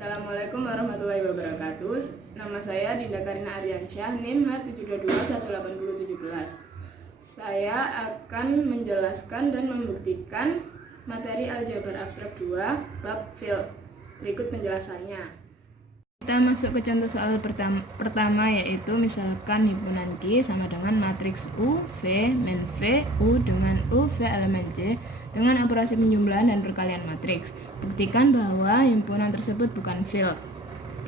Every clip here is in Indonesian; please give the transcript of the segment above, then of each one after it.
Assalamualaikum warahmatullahi wabarakatuh. Nama saya Dinda Karina Aryansyah, NIM H7218017. Saya akan menjelaskan dan membuktikan materi aljabar abstrak 2 bab field. Berikut penjelasannya. Kita masuk ke contoh soal pertama, yaitu misalkan himpunan Q sama dengan matriks U, V, min V, U dengan U, V elemen C dengan operasi penjumlahan dan perkalian matriks. Buktikan bahwa himpunan tersebut bukan field.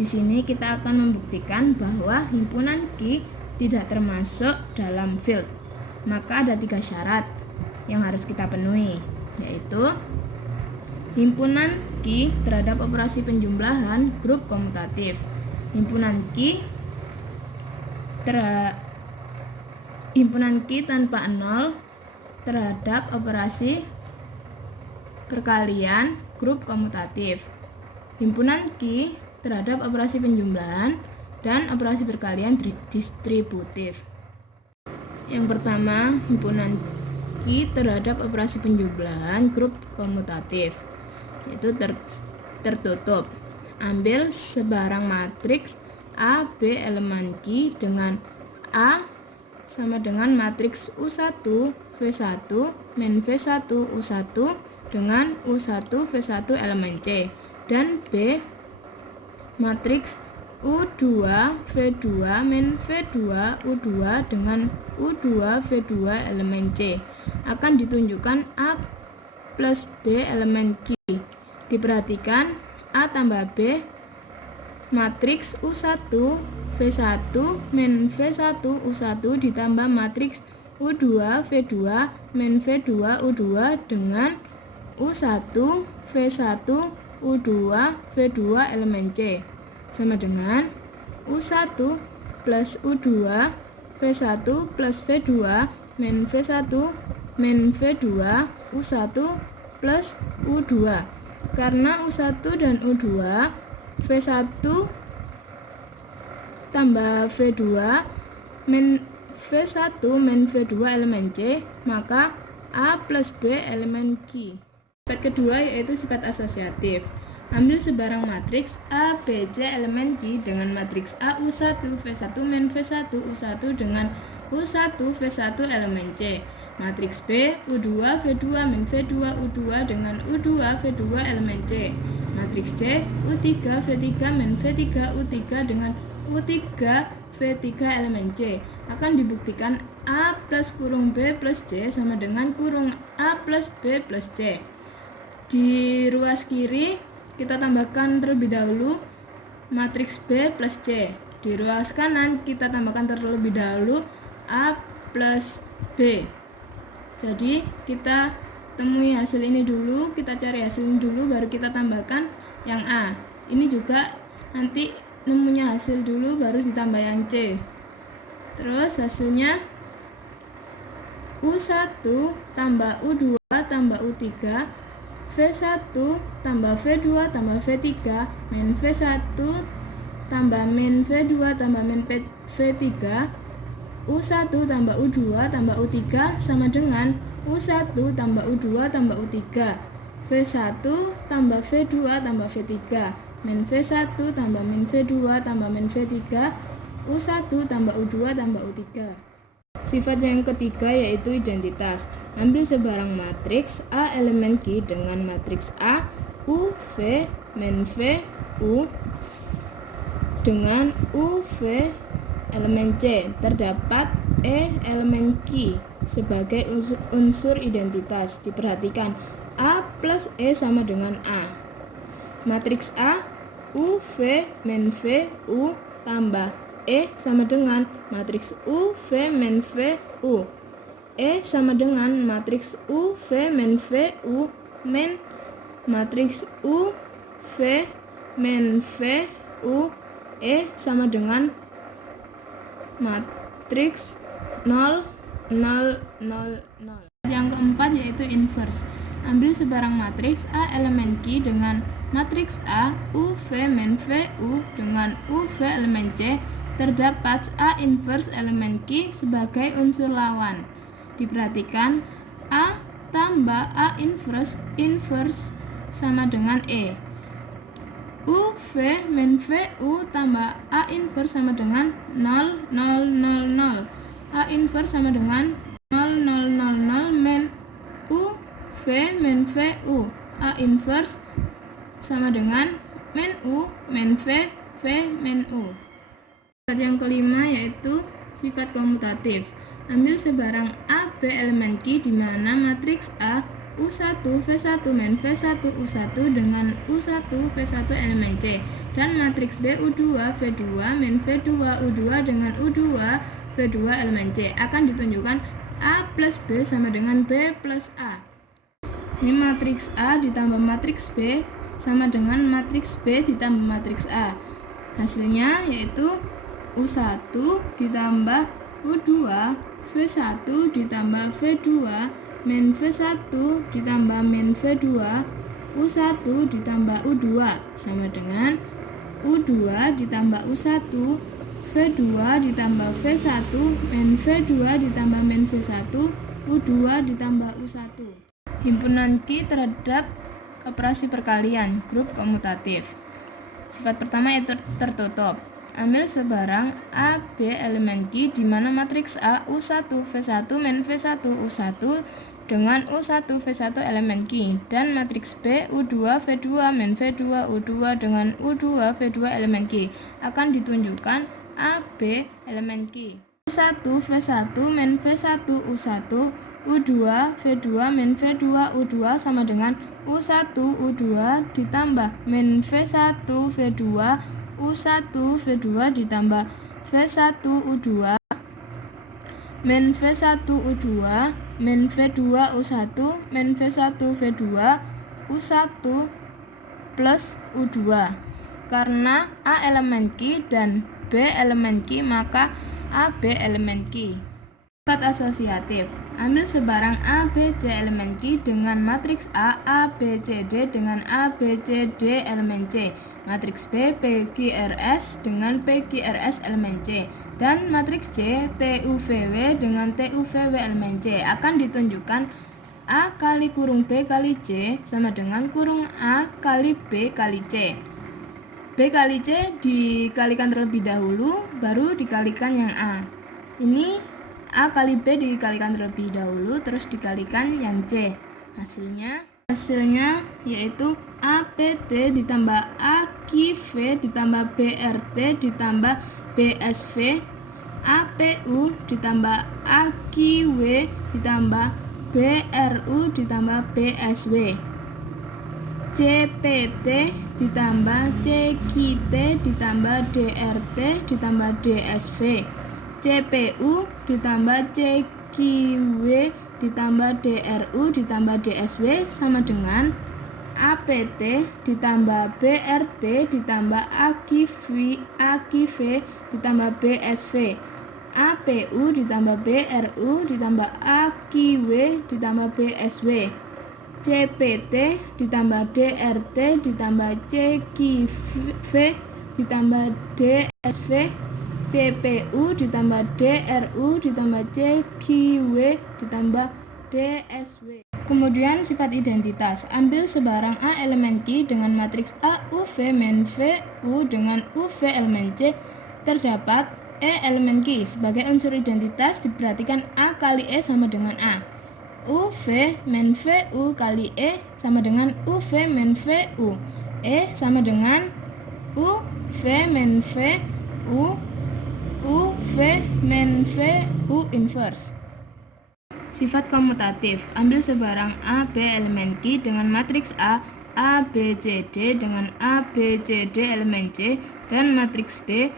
Di sini kita akan membuktikan bahwa himpunan Q tidak termasuk dalam field. Maka ada 3 syarat yang harus kita penuhi, yaitu himpunan Q terhadap operasi penjumlahan grup komutatif. Himpunan Q tanpa 0 terhadap operasi perkalian grup komutatif. Himpunan Q terhadap operasi penjumlahan dan operasi perkalian distributif. Yang pertama, himpunan Q terhadap operasi penjumlahan grup komutatif, yaitu tertutup. Ambil sebarang matriks A, B elemen Q dengan A sama dengan matriks U1, V1, min V1, U1 dengan U1, V1 elemen C, dan B matriks U2, V2, min V2, U2 dengan U2, V2 elemen C akan ditunjukkan A plus B elemen Q. Diperhatikan A tambah B matriks U1, V1, min V1, U1 ditambah matriks U2, V2, min V2, U2 dengan U1, V1, U2, V2 elemen C sama dengan U1 plus U2, V1 plus V2, min V1, min V2, U1 plus U2. Karena U1 dan U2, V1 tambah V2, min V1, min V2 elemen C, maka A plus B elemen Q. Sifat kedua yaitu sifat asosiatif. Ambil sebarang matriks A, B, C elemen Q dengan matriks A, U1, V1, min V1, U1 dengan U1, V1 elemen C. Matriks B, U2, V2, min V2, U2 dengan U2, V2 elemen C. Matriks C, U3, V3, min V3, U3 dengan U3, V3 elemen C. Akan dibuktikan A plus kurung B plus C sama dengan kurung A plus B plus C. Di ruas kiri, kita tambahkan terlebih dahulu matriks B plus C. Di ruas kanan, kita tambahkan terlebih dahulu A plus B. Jadi kita temui hasil ini dulu, kita cari hasil ini dulu, baru kita tambahkan yang A. Ini juga nanti nemunya hasil dulu, baru ditambah yang C. Terus hasilnya U1 tambah U2 tambah U3, V1 tambah V2 tambah V3, min V1 tambah min V2 tambah min V3, U1 tambah U2 tambah U3 sama dengan U1 tambah U2 tambah U3, V1 tambah V2 tambah V3, min V1 tambah min V2 tambah min V3, U1 tambah U2 tambah U3. Sifat yang ketiga yaitu identitas. Ambil sebarang matriks A elemen Q dengan matriks A, U, V, min V, U dengan U, V elemen C. Terdapat E elemen Q sebagai unsur identitas. Diperhatikan A plus E sama dengan A. Matriks A, U, V, min V, U tambah E sama dengan matriks U, V, min V, U. E sama dengan matriks U, V, min V, U, min matriks U, V, min V, U, E sama dengan matriks 0, 0, 0, 0. Yang keempat yaitu inverse. Ambil sebarang matriks A elemen Q dengan matriks A, U, V, min V, U dengan U, V elemen C. Terdapat A inverse elemen Q sebagai unsur lawan. Diperhatikan A tambah A inverse sama dengan E. UV min VU tambah A inverse sama dengan 0, 0, 0, 0. A inverse sama dengan 0, 0, 0, 0 min UV min VU. A inverse sama dengan min U min V, V min U. Sifat yang kelima yaitu sifat komutatif. Ambil sebarang AB elemen Q di mana matriks A U1 V1 min V1 U1 dengan U1 V1 elemen C dan matriks B U2 V2 min V2 U2 dengan U2 V2 elemen C akan ditunjukkan A plus B sama dengan B plus A. Ini matriks A ditambah matriks B sama dengan matriks B ditambah matriks A. Hasilnya yaitu U1 ditambah U2 V1 ditambah V2 min V1 ditambah min V2 U1 ditambah U2 sama dengan U2 ditambah U1 V2 ditambah V1 min V2 ditambah min V1 U2 ditambah U1. Himpunan Q terhadap operasi perkalian grup komutatif. Sifat pertama yaitu tertutup. Ambil sebarang AB elemen Q di mana matriks A U1 V1 min V1 U1 dengan U1 V1 elemen Q dan matriks B U2 V2 min V2 U2 dengan U2 V2 elemen Q akan ditunjukkan AB elemen Q. U1 V1 min V1 U1 U2 V2 min V2 U2 sama dengan U1 U2 ditambah min V1 V2 U1 V2 ditambah V1 U2 min V1 U2 min V2 U1 min V1 V2 U1 plus U2. Karena A elemen Q dan B elemen Q maka AB elemen Q. Sifat asosiatif. Ambil sebarang A, B, C elemen Q dengan matriks A, B, C, D dengan A, B, C, D elemen C. Matriks B, P, Q, R, S dengan P, Q, R, S elemen C. Dan matriks C, T, U, V, W dengan T, U, V, W elemen C. Akan ditunjukkan A kali kurung B kali C sama dengan kurung A kali B kali C. B kali C dikalikan terlebih dahulu, baru dikalikan yang A. Ini A kali B dikalikan terlebih dahulu, terus dikalikan yang C. Hasilnya yaitu APT ditambah AQV ditambah BRT ditambah BSV, APU ditambah AQW ditambah BRU ditambah BSW, CPT ditambah CQT ditambah DRT ditambah DSV, CPU ditambah CQW ditambah DRU ditambah DSW sama dengan APT ditambah BRT ditambah AQV ditambah BSV, APU ditambah BRU ditambah AQW ditambah BSW, CPT ditambah DRT ditambah CQV ditambah DSV, CPU ditambah DRU ditambah CQW ditambah DSW. Kemudian sifat identitas. Ambil sebarang A elemen Q dengan matriks A UV min VU dengan UV elemen C. Terdapat E elemen Q. Sebagai unsur identitas diperhatikan A kali E sama dengan A. UV min VU kali E sama dengan UV min VU. E sama dengan UV min VU UV min VU inverse. Sifat komutatif. Ambil sebarang A, B elemen Q dengan matriks A B, C, D dengan A, B, C, D elemen C dan matriks B,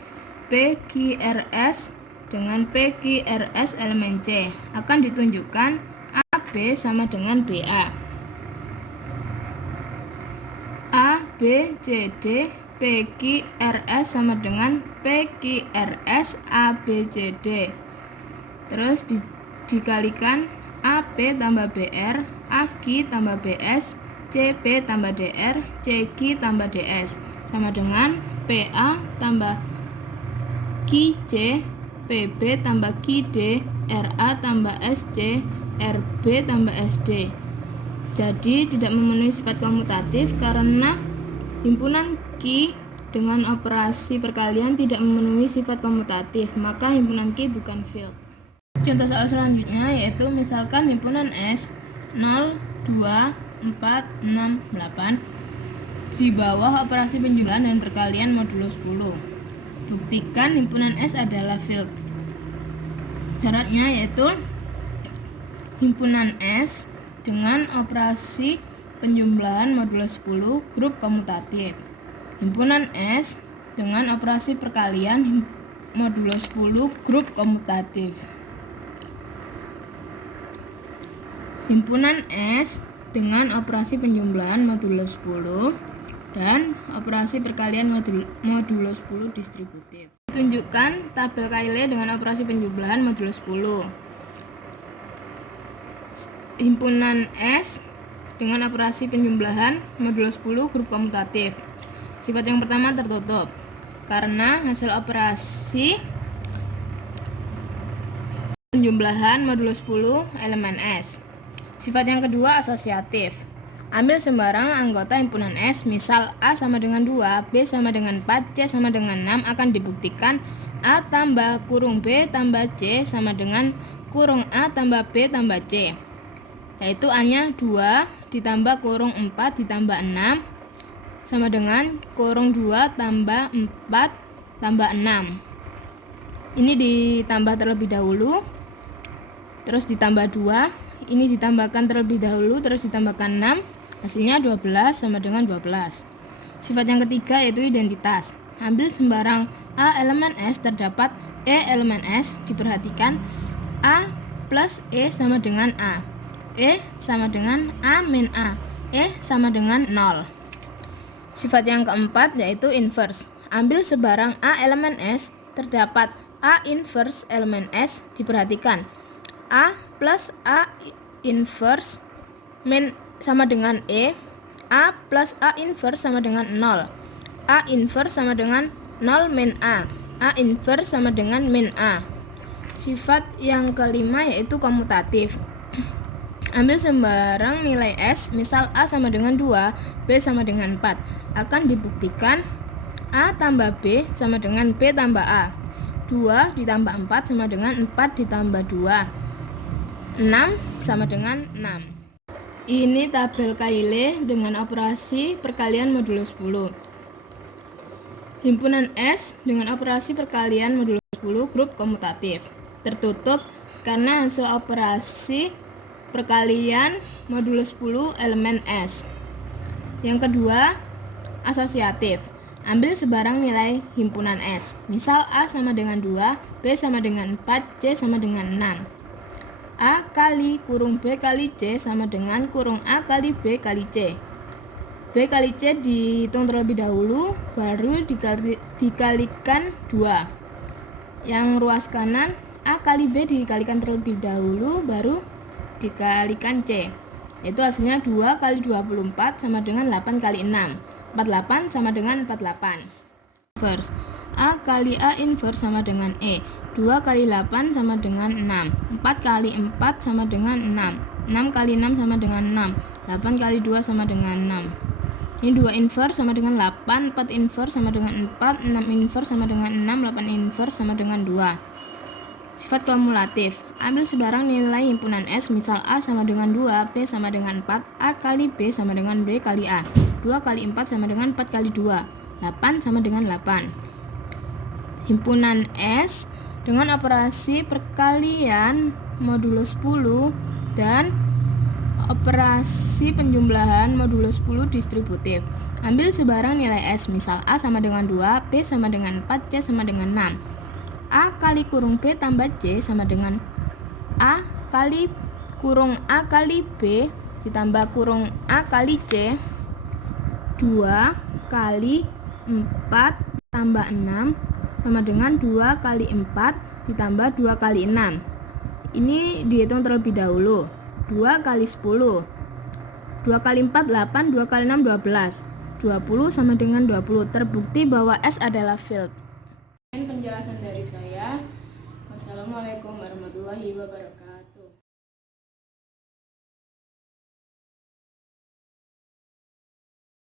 P, Q, R, S dengan P, Q, R, S elemen C akan ditunjukkan AB sama dengan BA. A, B, C, D PQRS sama dengan PQRS ABCD. Terus dikalikan AP tambah BR, AQ tambah BS, CP tambah DR, CQ tambah DS sama dengan PA tambah QC, PB tambah QD, RA tambah SC, RB tambah SD. Jadi tidak memenuhi sifat komutatif karena himpunan Q Q dengan operasi perkalian tidak memenuhi sifat komutatif, maka himpunan Q bukan field. Contoh soal selanjutnya yaitu misalkan himpunan S 0, 2, 4, 6, 8 di bawah operasi penjumlahan dan perkalian modulo 10. Buktikan himpunan S adalah field. Syaratnya yaitu himpunan S dengan operasi penjumlahan modulo 10 grup komutatif. Himpunan S dengan operasi perkalian modulo 10 grup komutatif. Himpunan S dengan operasi penjumlahan modulo 10 dan operasi perkalian modulo 10 distributif. Tunjukkan tabel Cayley dengan operasi penjumlahan modulo 10. Himpunan S dengan operasi penjumlahan modulo 10 grup komutatif. Sifat yang pertama tertutup karena hasil operasi penjumlahan modulo 10 elemen S. Sifat yang kedua asosiatif. Ambil sembarang anggota himpunan S, misal A sama dengan 2, B sama dengan 4, C sama dengan 6 akan dibuktikan A tambah kurung B tambah C sama dengan kurung A tambah B tambah C. Yaitu A-nya 2 ditambah kurung 4 ditambah 6 sama dengan kurung 2 tambah 4 tambah 6. Ini ditambah terlebih dahulu, terus ditambah 2. Ini ditambahkan terlebih dahulu, terus ditambahkan 6. Hasilnya 12 sama dengan 12. Sifat yang ketiga yaitu identitas. Ambil sembarang A elemen S terdapat E elemen S. Diperhatikan A plus E sama dengan A. E sama dengan A min A. E sama dengan 0. Sifat yang keempat yaitu inverse. Ambil sebarang A elemen S terdapat A inverse elemen S. Diperhatikan A plus A inverse min sama dengan E. A plus A inverse sama dengan 0. A inverse sama dengan 0 min A. A inverse sama dengan min A. Sifat yang kelima yaitu komutatif. Ambil sembarang nilai S, misal A sama dengan 2, B sama dengan 4. Akan dibuktikan A tambah B sama dengan B tambah A. 2 ditambah 4 sama dengan 4 ditambah 2. 6 sama dengan 6. Ini tabel Cayley dengan operasi perkalian modulo 10. Himpunan S dengan operasi perkalian modulo 10 grup komutatif. Tertutup karena hasil operasi perkalian modulo 10 elemen S. Yang kedua, asosiatif. Ambil sebarang nilai himpunan S. Misal A sama dengan 2, B sama dengan 4, C sama dengan 6. A kali kurung B kali C sama dengan kurung A kali B kali C. B kali C dihitung terlebih dahulu, baru dikalikan 2. Yang ruas kanan A kali B dikalikan terlebih dahulu, baru dikalikan C. Itu hasilnya 2 kali 24 sama dengan 8 kali 6. 48 sama dengan 48. Inverse. A kali A inverse sama dengan E. 2 kali 8 sama dengan 6. 4 kali 4 sama dengan 6. 6 kali 6 sama dengan 6. 8 kali 2 sama dengan 6. Ini 2 inverse sama dengan 8. 4 inverse sama dengan 4. 6 inverse sama dengan 6. 8 inverse sama dengan 2. Sifat kumulatif. Ambil sebarang nilai himpunan S, misal A sama dengan 2, B sama dengan 4. A kali B sama dengan B kali A. 2 kali 4 sama dengan 4 kali 2. 8 sama dengan 8. Himpunan S dengan operasi perkalian modulo 10 dan operasi penjumlahan modulo 10 distributif. Ambil sebarang nilai S, misal A sama dengan 2, B sama dengan 4, C sama dengan 6. A kali kurung B tambah C sama dengan A kali kurung A kali B ditambah kurung A kali C. 2 kali 4 tambah 6 sama dengan 2 kali 4 ditambah 2 kali 6. Ini dihitung terlebih dahulu. 2 kali 10. 2 kali 4 8, 2 kali 6 12. 20 sama dengan 20. Terbukti bahwa S adalah field. Penjelasan dari saya. Wassalamualaikum warahmatullahi wabarakatuh.